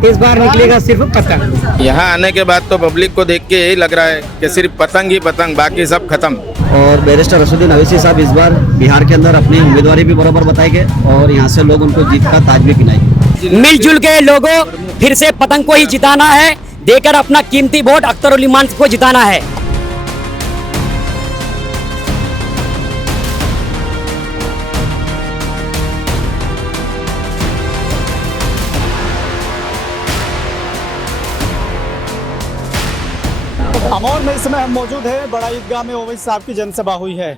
इस बार निकलेगा सिर्फ पतंग। यहाँ आने के बाद तो पब्लिक को देख के यही लग रहा है कि सिर्फ पतंग ही पतंग, बाकी सब खत्म। और बैरिस्टर असदुद्दीन अवैसी साहब इस बार बिहार के अंदर अपनी उम्मीदवारी भी बराबर बताएंगे और यहाँ से लोग उनको जीत का ताज भी पिनाएंगे। मिलजुल के लोगों फिर से पतंग को ही जिताना है, देकर अपना कीमती वोट अख्तरुल इमान को जिताना है। अमौर में इस समय हम मौजूद हैं। बड़ा ईदगाह में ओवैसी साहब की जनसभा हुई है।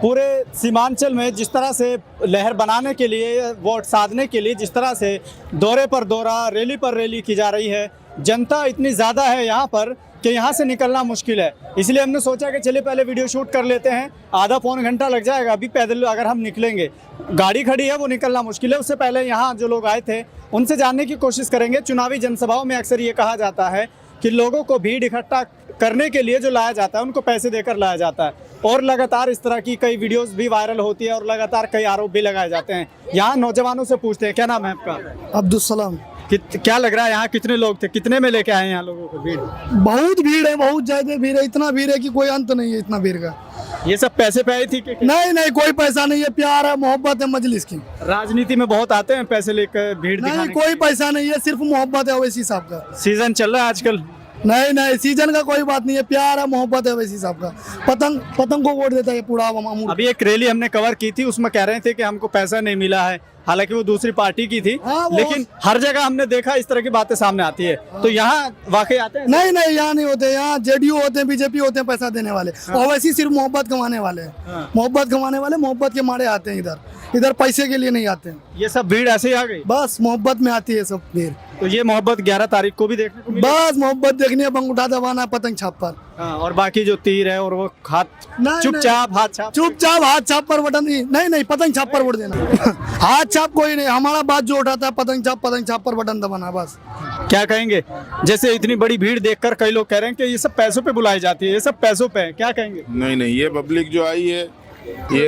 पूरे सीमांचल में जिस तरह से लहर बनाने के लिए, वोट साधने के लिए जिस तरह से दौरे पर दौरा, रैली पर रैली की जा रही है, जनता इतनी ज़्यादा है यहाँ पर कि यहाँ से निकलना मुश्किल है। इसलिए हमने सोचा कि चलिए पहले वीडियो शूट कर लेते हैं। आधा पौन घंटा लग जाएगा अभी पैदल अगर हम निकलेंगे। गाड़ी खड़ी है, वो निकलना मुश्किल है। उससे पहले यहाँ जो लोग आए थे उनसे जानने की कोशिश करेंगे। चुनावी जनसभाओं में अक्सर ये कहा जाता है कि लोगों को भीड़ इकट्ठा करने के लिए जो लाया जाता है उनको पैसे देकर लाया जाता है, और लगातार इस तरह की कई वीडियोस भी वायरल होती है और लगातार कई आरोप भी लगाए जाते हैं। यहाँ नौजवानों से पूछते हैं, क्या नाम है आपका? अब्दुल सलाम। क्या लग रहा है यहाँ कितने लोग थे, कितने में लेके आए यहाँ लोगों को भीड़? बहुत भीड़ है, बहुत ज्यादा भीड़ है। इतना भीड़ है कि कोई अंत नहीं है इतना भीड़ का। ये सब पैसे पे आई थी कि नहीं, कोई पैसा नहीं है, प्यार है, मोहब्बत है मजलिस की। राजनीति में बहुत आते हैं पैसे लेकर भीड़ नहीं, दिखाने कोई पैसा नहीं है, सिर्फ मोहब्बत है ओवैसी साहब का। सीजन चल रहा है आजकल। नहीं, सीजन का कोई बात नहीं है, प्यार है, मोहब्बत है ओवैसी साहब का। पतंग को वोट देता है पूरा मामूल। अभी एक रैली हमने कवर की थी, उसमें कह रहे थे कि हमको पैसा नहीं मिला है, हालांकि वो दूसरी पार्टी की थी। हाँ, लेकिन हर जगह हमने देखा इस तरह की बातें सामने आती है। तो यहाँ वाकई आते हैं? नहीं, यहाँ नहीं होते। यहाँ जेडीयू होते हैं, बीजेपी होते हैं पैसा देने वाले। ओवैसी सिर्फ मोहब्बत कमाने वाले हैं। मोहब्बत कमाने वाले मोहब्बत के मारे आते हैं इधर पैसे के लिए नहीं आते हैं। ये सब भीड़ ऐसे ही आ गई, बस मोहब्बत में आती है सब भीड़। तो ये मोहब्बत 11 तारीख को भी देखने को मिली। बस मोहब्बत देखनी है, अंगूठा दबाना है पतंग छाप पर। हाँ, और बाकी जो तीर है और वो हाथ चुपचाप हाथ छाप पर बटन नहीं, पतंग छाप पर वोट देना। हाथ छाप कोई नहीं, हमारा बात जो उठाता है पतंग छाप पर बटन दबाना बस। क्या कहेंगे? जैसे इतनी बड़ी भीड़ देखकर कई लोग कह रहे हैं कि ये सब पैसों पे बुलाई जाती है, ये सब पैसों पे है, क्या कहेंगे? नहीं, ये पब्लिक जो आई है ये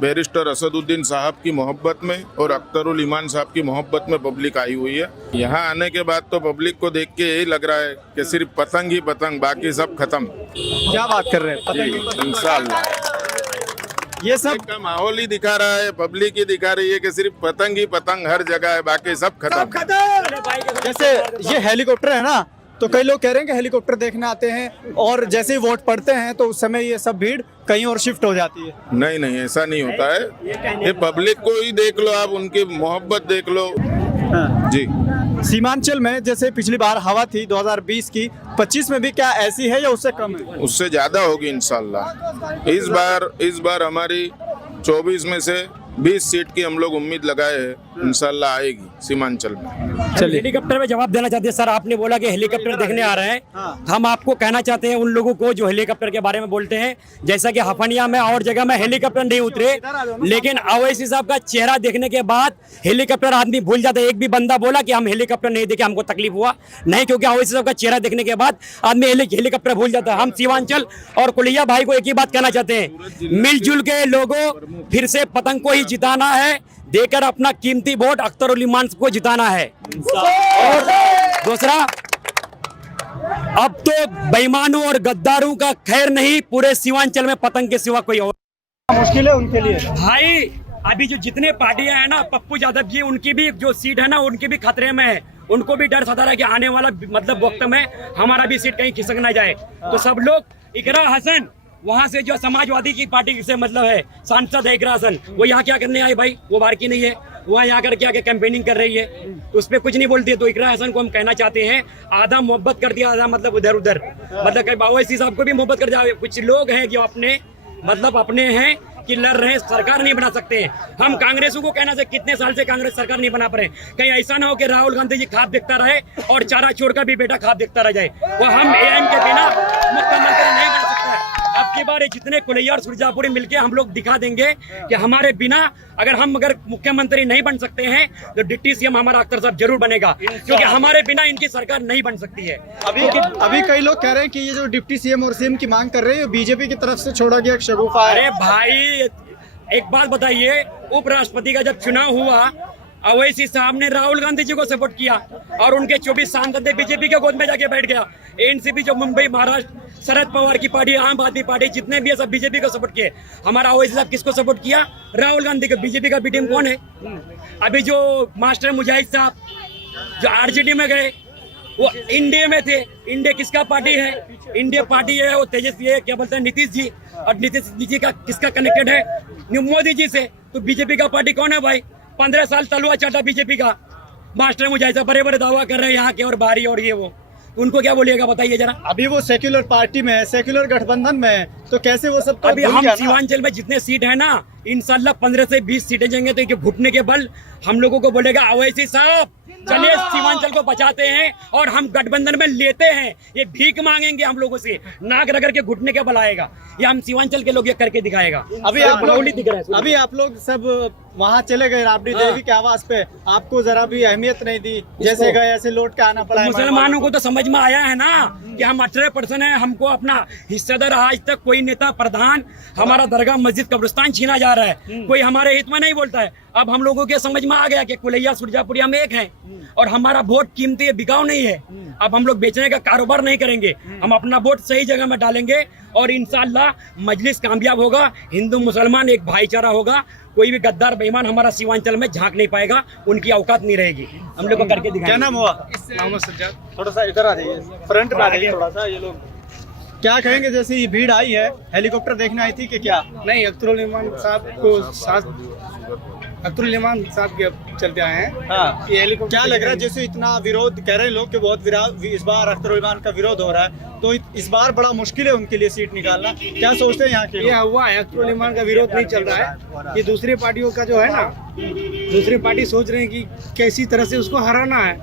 बैरिस्टर असदुद्दीन साहब की मोहब्बत में और अख्तरुल इमान साहब की मोहब्बत में पब्लिक आई हुई है। यहाँ आने के बाद तो पब्लिक को देख के यही लग रहा है कि सिर्फ पतंग ही पतंग, बाकी सब खत्म। क्या बात कर रहे हैं? इंशाअल्लाह ये सब का माहौल ही दिखा रहा है, पब्लिक ही दिखा रही है कि सिर्फ पतंग ही पतंग हर जगह है, बाकी सब खत्म। जैसे ये हेलीकॉप्टर है ना, तो कई लोग कह रहे हैं कि हेलीकॉप्टर देखने आते हैं और जैसे ही वोट पड़ते हैं तो उस समय ये सब भीड़ कहीं और शिफ्ट हो जाती है। नहीं, ऐसा नहीं होता है। ये पब्लिक को ही देख लो आप, उनकी मोहब्बत देख लो। जी, सीमांचल में जैसे पिछली बार हवा थी 2020 की, 25 में भी क्या ऐसी है या उससे कम है? उससे ज्यादा होगी इंशाल्लाह। इस बार हमारी 24 में से 20 सीट की हम लोग उम्मीद लगाए हैं, इंशाल्लाह आएगी सीमांचल में। हेलीकॉप्टर में जवाब देना चाहते हैं सर, आपने बोला कि हेलीकॉप्टर देखने आ रहे हैं। हम आपको कहना चाहते हैं उन लोगों को जो हेलीकॉप्टर के बारे में बोलते हैं, जैसा कि हफनिया में और जगह में हेलीकॉप्टर नहीं उतरे, लेकिन ओवैसी साहब का चेहरा देखने के बाद हेलीकॉप्टर आदमी भूल जाता है। एक भी बंदा बोला कि हम हेलीकॉप्टर नहीं देखे, हमको तकलीफ हुआ नहीं, क्योंकि ओवैसी साहब का चेहरा देखने के बाद आदमी हेलीकॉप्टर भूल जाता है। हम सीमांचल और कुलिया भाई को एक ही बात कहना चाहते हैं, मिलजुल के लोगों फिर से पतंग को ही जिताना है, देकर अपना कीमती वोट अख्तरुल इमान को जिताना है। और दूसरा, अब तो बेईमानों और गद्दारों का खैर नहीं, पूरे सीमांचल में पतंग के सिवा कोई और मुश्किल है उनके लिए। भाई अभी जो जितने पार्टियां हैं ना, पप्पू यादव जी, उनकी भी जो सीट है ना, उनकी भी खतरे में है। उनको भी डर सता रहा है कि आने वाला मतलब वक्त में हमारा भी सीट कहीं खिसक ना जाए। तो सब लोग, इकरा हसन वहाँ से जो समाजवादी की पार्टी से मतलब है, सांसद है इकरा हसन, वो यहाँ क्या करने आए भाई? वो बाहर की नहीं है, वहाँ यहाँ करके आके कैंपेनिंग कर रही है, तो उस पर कुछ नहीं बोलती है। तो इकरा हसन को हम कहना चाहते हैं, आधा मोहब्बत कर दिया, आधा मतलब उधर उधर, मतलब कई ओवैसी साहब को भी मोहब्बत कर दिया। कुछ लोग हैं जो अपने हैं कि लड़ रहे हैं, सरकार नहीं बना सकते हैं। हम कांग्रेसों को कहना चाहिए, कितने साल से कांग्रेस सरकार नहीं बना पा रहे। कहीं ऐसा ना हो कि राहुल गांधी जी खाद देखता रहे और चारा छोड़ कर भी बेटा खाद देखता रह जाए। वो हम एआईएम के बिना मुख्यमंत्री नहीं बन सकता है। अब की बार जितने कुलैया और सुरजापुरी मिलके हम लोग दिखा देंगे कि हमारे बिना अगर मुख्यमंत्री नहीं बन सकते हैं तो डिप्टी सीएम हमारा अख्तर साहब जरूर बनेगा, क्योंकि हमारे बिना इनकी सरकार नहीं बन सकती है। अभी कई लोग कह रहे हैं कि ये जो डिप्टी सीएम और सीएम की मांग कर रहे हैं, बीजेपी की तरफ से छोड़ा गया एक शगुफा है। अरे भाई एक बात बताइए, उपराष्ट्रपति का जब चुनाव हुआ अवैसी साहब ने राहुल गांधी जी को सपोर्ट किया और उनके 24 सांसद बीजेपी के गोद में जाके बैठ गया। एनसीपी जो मुंबई महाराष्ट्र शरद पवार की पार्टी, आम आदमी पार्टी, जितने भी है सब बीजेपी को सपोर्ट किए। हमारा अवैसी साहब किसको सपोर्ट किया? राहुल गांधी को। बीजेपी का बी टीम कौन है? अभी जो मास्टर मुजाहिद साहब जो आरजेडी में गए वो इंडिया में थे। इंडिया किसका पार्टी है? इंडिया पार्टी है वो तेजस्वी है, क्या बोलते हैं, नीतीश जी। और नीतीश जी का किसका कनेक्टेड है? मोदी जी से। तो बीजेपी का पार्टी कौन है भाई? 15 साल तलवा चाटा बीजेपी का। मास्टर मुजाहिद साहब बड़े बड़े दावा कर रहे हैं यहाँ के और बारी और ये वो, तो उनको क्या बोलिएगा बताइए जरा। अभी वो सेक्युलर पार्टी में है, सेक्युलर गठबंधन में है, तो कैसे वो सब? तो अभी हम सीमांचल में जितने सीट है ना, इंशाल्लाह 15 से 20 सीटें जाएंगे तो घुटने के बल हम लोगों को बोलेगा अवैसी साहब चलिए सीमांचल को बचाते हैं और हम गठबंधन में लेते हैं। ये भीख मांगेंगे हम लोगों से, नाक रगड़ के घुटने के बल आएगा। ये हम सीमांचल के लोग ये करके दिखाएगा। अभी आप लोग सब वहाँ चले गए राबड़ी देवी के आवास पे, आपको जरा भी अहमियत नहीं दी, जैसे गए ऐसे लौट के आना पड़ा। मुसलमानों को तो समझ में आया है ना कि हम 18% है, हमको अपना हिस्सेदार। आज तक कोई नेता प्रधान हमारा दरगाह मस्जिद कब्रिस्तान छीना जा रहा है, कोई हमारे हित में नहीं बोलता है। अब हम लोगों के समझ में आ गया कि कुलैया सुरजापुरी हम एक हैं और हमारा वोट कीमती है, बिकाऊ नहीं है। अब हम लोग बेचने का कारोबार नहीं करेंगे, हम अपना वोट सही जगह में डालेंगे और इंशाल्लाह मजलिस कामयाब होगा। हिंदू मुसलमान एक भाईचारा होगा, कोई भी गद्दार बेईमान हमारा सीमांचल में झांक नहीं पाएगा, उनकी औकात नहीं रहेगी। हम लोग को करके दिखाएंगे। क्या नाम हुआ? मोहम्मद सज्जाद। थोड़ा सा इधर आ जाइए, फ्रंट में आ जाइए थोड़ा सा। ये लोग क्या कहेंगे? जैसे ये भीड़ आई है, हेलीकॉप्टर देखने आई थी कि क्या? नहीं, अख्तरुल इमान साहब को अख्तरुल इमान साहब के चलते आए हैं। हाँ, ये हेलीकॉप्टर क्या लग रहा है? जैसे इतना विरोध कह रहे हैं लोग कि बहुत इस बार अख्तरुल इमान का विरोध हो रहा है, तो इस बार बड़ा मुश्किल है उनके लिए सीट निकालना। क्या सोचते हैं यहाँ के ये लोग? हुआ है, अख्तरुल इमान का विरोध नहीं चल रहा है। ये दूसरी पार्टियों का जो है ना, दूसरी पार्टी सोच रहे हैं कि कैसी तरह से उसको हराना है,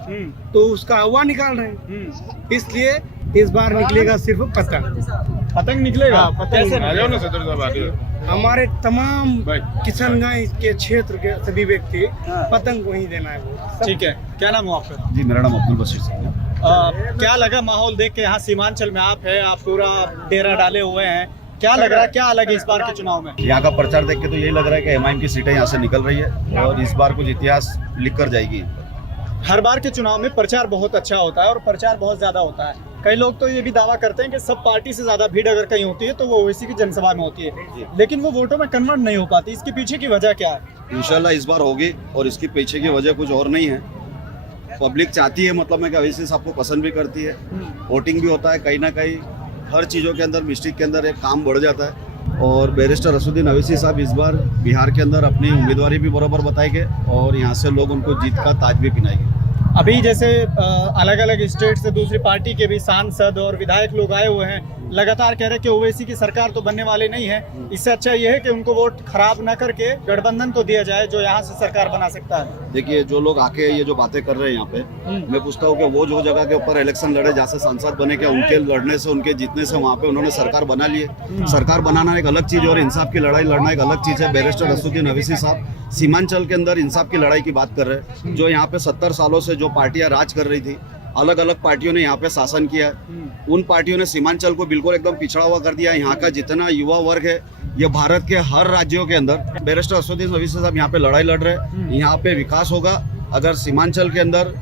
तो उसका हवा निकाल रहे हैं। इसलिए इस बार निकलेगा सिर्फ पतंग निकलेगा। कैसे आ जाओ ना सदर साहब आगे। हमारे तमाम किशनगंज के क्षेत्र के सभी व्यक्ति पतंग को ही देना है वो। ठीक है, क्या नाम हुआ आपका? जी मेरा नाम अब्दुल बशीर सिंह है। क्या लगा माहौल देख के? यहाँ सीमांचल में आप है, आप पूरा डेरा डाले हुए हैं, क्या लग रहा है? क्या अलग है इस बार के चुनाव में? यहाँ का प्रचार देख के तो यही लग रहा है कि एमआईएम की सीटें यहाँ से निकल रही है और इस बार कुछ इतिहास लिख कर जाएगी। हर बार के चुनाव में प्रचार बहुत अच्छा होता है और प्रचार बहुत ज्यादा होता है। कई लोग तो ये भी दावा करते हैं कि सब पार्टी से ज्यादा भीड़ अगर कहीं होती है तो वो ओवैसी की जनसभा में होती है, लेकिन वो वोटों में कन्वर्ट नहीं हो पाती। इसके पीछे की वजह क्या है? इंशाल्लाह इस बार होगी और इसके पीछे की वजह कुछ और नहीं है। पब्लिक चाहती है, मतलब मैं अवैसी साहब को पसंद भी करती है, वोटिंग भी होता है, कहीं ना कहीं हर चीज़ों के अंदर डिस्ट्रिक्ट के अंदर एक काम बढ़ जाता है। और बैरिस्टर असदुद्दीन अवैसी साहब इस बार बिहार के अंदर अपनी उम्मीदवारी भी बराबर बताएंगे और यहाँ से लोग उनको जीत का ताज भी पिनाएंगे। अभी जैसे अलग अलग स्टेट से दूसरी पार्टी के भी सांसद और विधायक लोग आए हुए हैं, लगातार कह रहे हैं कि ओवैसी की सरकार तो बनने वाली नहीं है। इससे अच्छा ये है कि उनको वोट खराब ना करके गठबंधन को दिया जाए जो यहाँ से सरकार बना सकता है। देखिए, जो लोग आके ये जो बातें कर रहे हैं यहाँ पे, मैं पूछता हूँ कि वो जो जगह के ऊपर इलेक्शन लड़े, जहाँ से सांसद बने, क्या उनके लड़ने से, उनके जीतने से वहाँ पे उन्होंने सरकार बना लिए? सरकार बनाना एक अलग चीज़ और इंसाफ की लड़ाई लड़ना एक अलग चीज़ है। बैरिस्टर असदुद्दीन अवैसी साहब सीमांचल के अंदर इंसाफ की लड़ाई की बात कर रहे हैं। जो यहाँ पे 70 सालों से जो पार्टियां राज कर रही थी, अलग अलग पार्टियों ने यहाँ पे शासन किया है, उन पार्टियों ने सीमांचल को बिल्कुल एकदम पिछड़ा हुआ कर दिया। यहाँ का जितना युवा वर्ग है, ये भारत के हर राज्यों के अंदर, बैरिस्टर असदुद्दीन अवैसी साहब यहाँ पे लड़ाई लड़ रहे हैं। यहाँ पे विकास होगा अगर सीमांचल के अंदर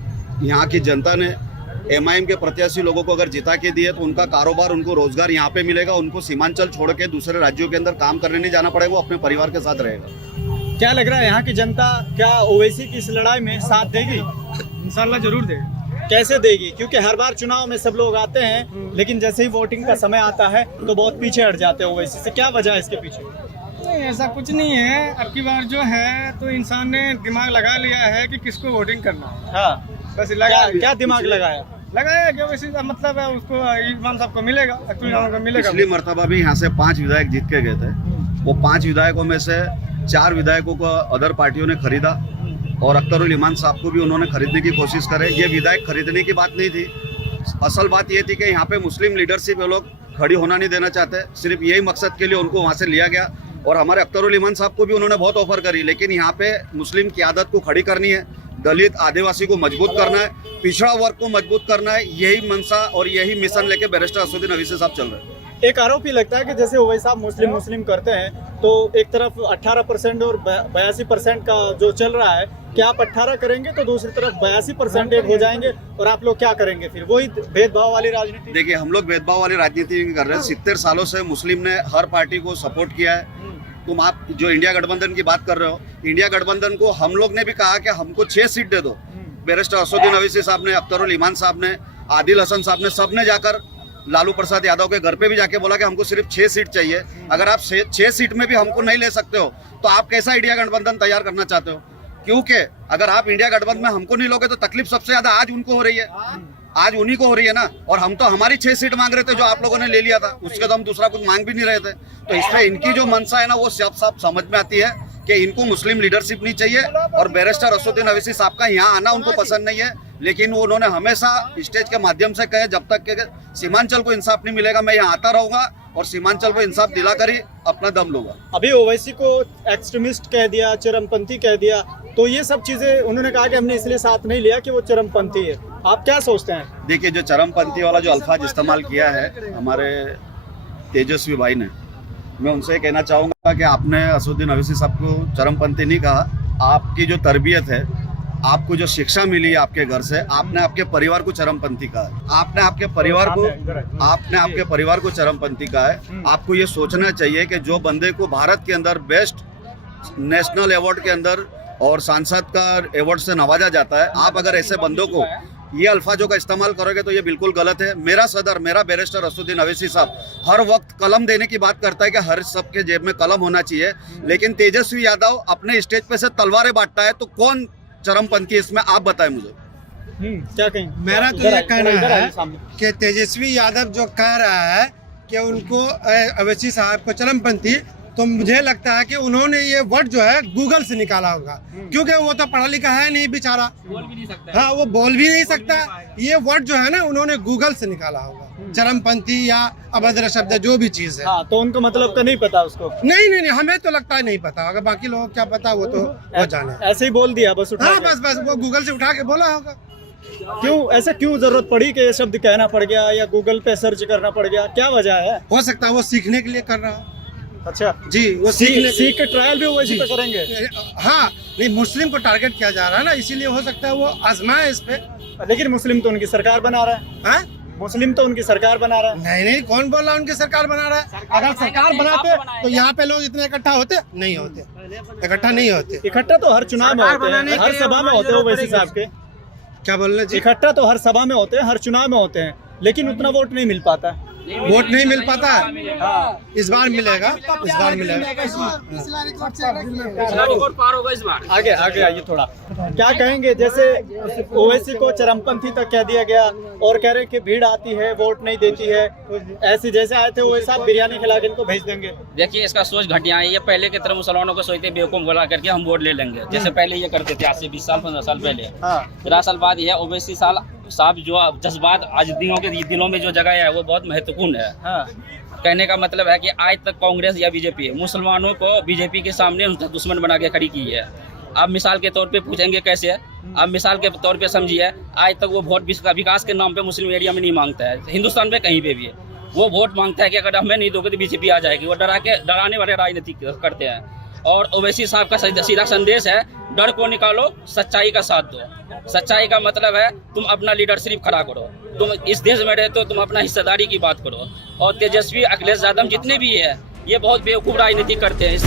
यहाँ की जनता ने एमआईएम के प्रत्याशी लोगों को अगर जिता के दिए तो उनका कारोबार, उनको रोजगार यहाँ पे मिलेगा। उनको सीमांचल छोड़ के दूसरे राज्यों के अंदर काम करने नहीं जाना पड़ेगा, वो अपने परिवार के साथ रहेगा। क्या लग रहा है यहाँ की जनता क्या ओवैसी की इस लड़ाई में साथ देगी? इंशाल्लाह जरूर देगा। कैसे देगी? क्योंकि हर बार चुनाव में सब लोग आते हैं, लेकिन जैसे ही वोटिंग का समय आता है तो बहुत पीछे हट जाते हैं ओवैसी से। क्या वजह है इसके पीछे? नहीं, ऐसा कुछ नहीं है। अब की बार जो है तो इंसान ने दिमाग लगा लिया है कि किसको वोटिंग करना है। हाँ, बस लगा क्या दिमाग लगाया? कि वैसे मतलब है उसको इमाम साहब को मिलेगा, अख्तरुल इमान को मिलेगा। पिछली मरतबा भी यहाँ से 5 विधायक जीत के गए थे। वो 5 विधायकों में से 4 विधायकों को अदर पार्टियों ने खरीदा और अख्तरुल इमान साहब को भी उन्होंने खरीदने की कोशिश करे। ये विधायक खरीदने की बात नहीं थी, असल बात ये थी कि यहाँ पे मुस्लिम लीडरशिप ये लोग खड़ी होना नहीं देना चाहते। सिर्फ यही मकसद के लिए उनको वहाँ से लिया गया और हमारे अख्तरुल इमान साहब को भी उन्होंने बहुत ऑफर करी, लेकिन यहाँ पे मुस्लिम की आदत को खड़ी करनी है, दलित आदिवासी को मजबूत करना है, पिछड़ा वर्ग को मजबूत करना है। यही मनसा और यही मिशन लेके बैरिस्टर असदुद्दीन अवैसी साहब चल रहे हैं। एक आरोप ही लगता है कि जैसे ओवैसी साहब मुस्लिम करते हैं तो एक तरफ 18% और 82% का जो चल रहा है, कि आप 18 करेंगे तो दूसरी तरफ 82% हो जाएंगे, और आप लोग क्या करेंगे फिर? वही भेदभाव वाली राजनीति। देखिए, हम लोग भेदभाव वाली राजनीति नहीं कर रहे हैं। 70 सालों से मुस्लिम ने हर पार्टी को सपोर्ट किया है। तुम आप जो इंडिया गठबंधन की बात कर रहे हो, इंडिया गठबंधन को हम लोग ने भी कहा कि हमको 6 सीट दे दो। बैरिस्टर असदुद्दीन अवैसी साहब ने, अख्तरुल ईमान साहब ने, आदिल हसन साहब ने, सब ने जाकर लालू प्रसाद यादव के घर पे भी जाके बोला कि हमको सिर्फ 6 सीट चाहिए। अगर आप 6 सीट में भी हमको नहीं ले सकते हो तो आप कैसा इंडिया गठबंधन तैयार करना चाहते हो? क्योंकि अगर आप इंडिया गठबंधन में हमको नहीं लोगे तो तकलीफ सबसे ज्यादा आज उनको हो रही है, आज उन्हीं को हो रही है ना। और हम तो हमारी 6 सीट मांग रहे थे जो आप लोगों ने ले लिया था, उसके तो हम दूसरा कुछ मांग भी नहीं रहे थे। तो इसमें इनकी जो मंशा है ना वो साफ समझ में आती है कि इनको मुस्लिम लीडरशिप नहीं चाहिए। और बैरिस्टर असदुद्दीन अवैसी साहब का यहाँ आना उनको पसंद नहीं है, लेकिन उन्होंने हमेशा स्टेज के माध्यम से कहे जब तक के सीमांचल को इंसाफ नहीं मिलेगा मैं यहाँ आता रहूंगा और सीमांचल को इंसाफ दिलाकर ही अपना दम लूंगा। अभी ओवैसी को एक्सट्रीमिस्ट कह दिया, चरमपंथी कह दिया, तो ये सब चीजें उन्होंने कहा कि हमने इसलिए साथ नहीं लिया कि वो चरमपंथी है। आप क्या सोचते हैं? देखिए, जो चरमपंथी वाला जो अल्फाज इस्तेमाल किया है हमारे तेजस्वी भाई ने, मैं उनसे कहना चाहूँगा कि आपने असदुद्दीन अवैसी साहब को चरमपंथी नहीं कहा। आपकी जो तरबियत है, आपको जो शिक्षा मिली है आपके घर से, आपने आपके परिवार को चरमपंथी कहा है। आपने आपके परिवार को चरमपंथी कहा है। आपको ये सोचना चाहिए कि जो बंदे को भारत के अंदर बेस्ट नेशनल अवार्ड के अंदर और सांसद का अवार्ड से नवाजा जाता है, आप अगर ऐसे बंदों को ये अल्फाजों का इस्तेमाल करोगे तो ये बिल्कुल गलत है। मेरा सदर, मेरा बैरिस्टर असदुद्दीन अवैसी साहब हर वक्त कलम देने की बात करता है कि हर सबके जेब में कलम होना चाहिए, लेकिन तेजस्वी यादव अपने स्टेज पे से तलवारें बांटता है। तो कौन चरमपंथी इसमें, आप बताएं मुझे। क्या कहें? मेरा तो ये कहना है कि तेजस्वी यादव जो कह रहा है कि उनको अवैसी साहब को चरमपंथी, तो मुझे लगता है कि उन्होंने ये वर्ड जो है गूगल से निकाला होगा, क्योंकि वो तो पढ़ा लिखा है नहीं बेचारा, बोल भी नहीं सकता। हाँ, वो बोल भी नहीं सकता। ये वर्ड जो है ना उन्होंने गूगल से निकाला होगा, चरमपंथी या अभद्र शब्द जो भी चीज है। हाँ, तो उनको मतलब का नहीं पता उसको। नहीं, हमें तो लगता है नहीं पता होगा, बाकी लोगों को क्या पता वो तो वो जाने। ऐसे ही बोल दिया बस उठा हाँ, के। बस वो गूगल से उठा के बोला होगा। क्यों जरूरत पड़ी कि ये शब्द कहना पड़ गया या गूगल पे सर्च करना पड़ गया? क्या वजह है? हो सकता है वो सीखने के लिए कर रहा हो। अच्छा जी, वो सीख के ट्रायल भी वैसे पे करेंगे। हाँ, नहीं, मुस्लिम को टारगेट किया जा रहा है ना, इसीलिए हो सकता है वो आजमाए इस पे। लेकिन मुस्लिम तो उनकी सरकार बना रहा है। हाँ? मुस्लिम तो उनकी सरकार बना रहा है। नहीं, कौन बोल रहा है उनकी सरकार बना रहा है? अगर सरकार बनाते तो यहाँ पे लोग इतने इकट्ठा होते नहीं होते, इकट्ठा नहीं होते। इकट्ठा तो हर चुनाव में होते हैं, हर सभा में होते हैं ओवैसी साहब के। क्या बोल रहे जी? इकट्ठा तो हर सभा में होते हैं, हर चुनाव में होते हैं, लेकिन उतना वोट नहीं मिल पाता है। वोट नहीं मिल पाता है। इस बार मिलेगा, इस बार मिलेगा। आगे आइए थोड़ा। क्या कहेंगे, जैसे ओवैसी को चरमपंथी तक कह दिया गया और कह रहे कि भीड़ आती है वोट नहीं देती है, ऐसे जैसे आए थे वैसे आप बिरयानी खिला के इनको भेज देंगे? देखिए, इसका सोच घटिया है। ये पहले की तरह मुसलमानों को सोचते बेवकूफ बोला करके हम वोट ले लेंगे, जैसे पहले ये करते थे आज से 20 साल 15 साल पहले। 13 साल बाद ये ओवैसी साहब जो जज्बात आज दिलों में जो जगह है वो बहुत महत्वपूर्ण है। कहने का मतलब है कि आज तक कांग्रेस या बीजेपी मुसलमानों को बीजेपी के सामने दुश्मन बना के खड़ी की है। आप मिसाल के तौर पे पूछेंगे कैसे है, आप मिसाल के तौर पे समझिए, आज तक वो वोट विकास के नाम पे मुस्लिम एरिया में नहीं मांगता है, हिंदुस्तान में कहीं पे भी है। वो वोट मांगता है कि अगर हमें नहीं दोगे तो बीजेपी आ जाएगी। वो डराने वाले राजनीति करते हैं। और ओवैसी साहब का सीधा संदेश है, डर को निकालो, सच्चाई का साथ दो। सच्चाई का मतलब है तुम अपना लीडरशिप खड़ा करो, तुम इस देश में रहते हो, तुम अपना हिस्सेदारी की बात करो। और तेजस्वी, अखिलेश यादव जितने भी है ये बहुत बेवकूफ़ राजनीति करते हैं।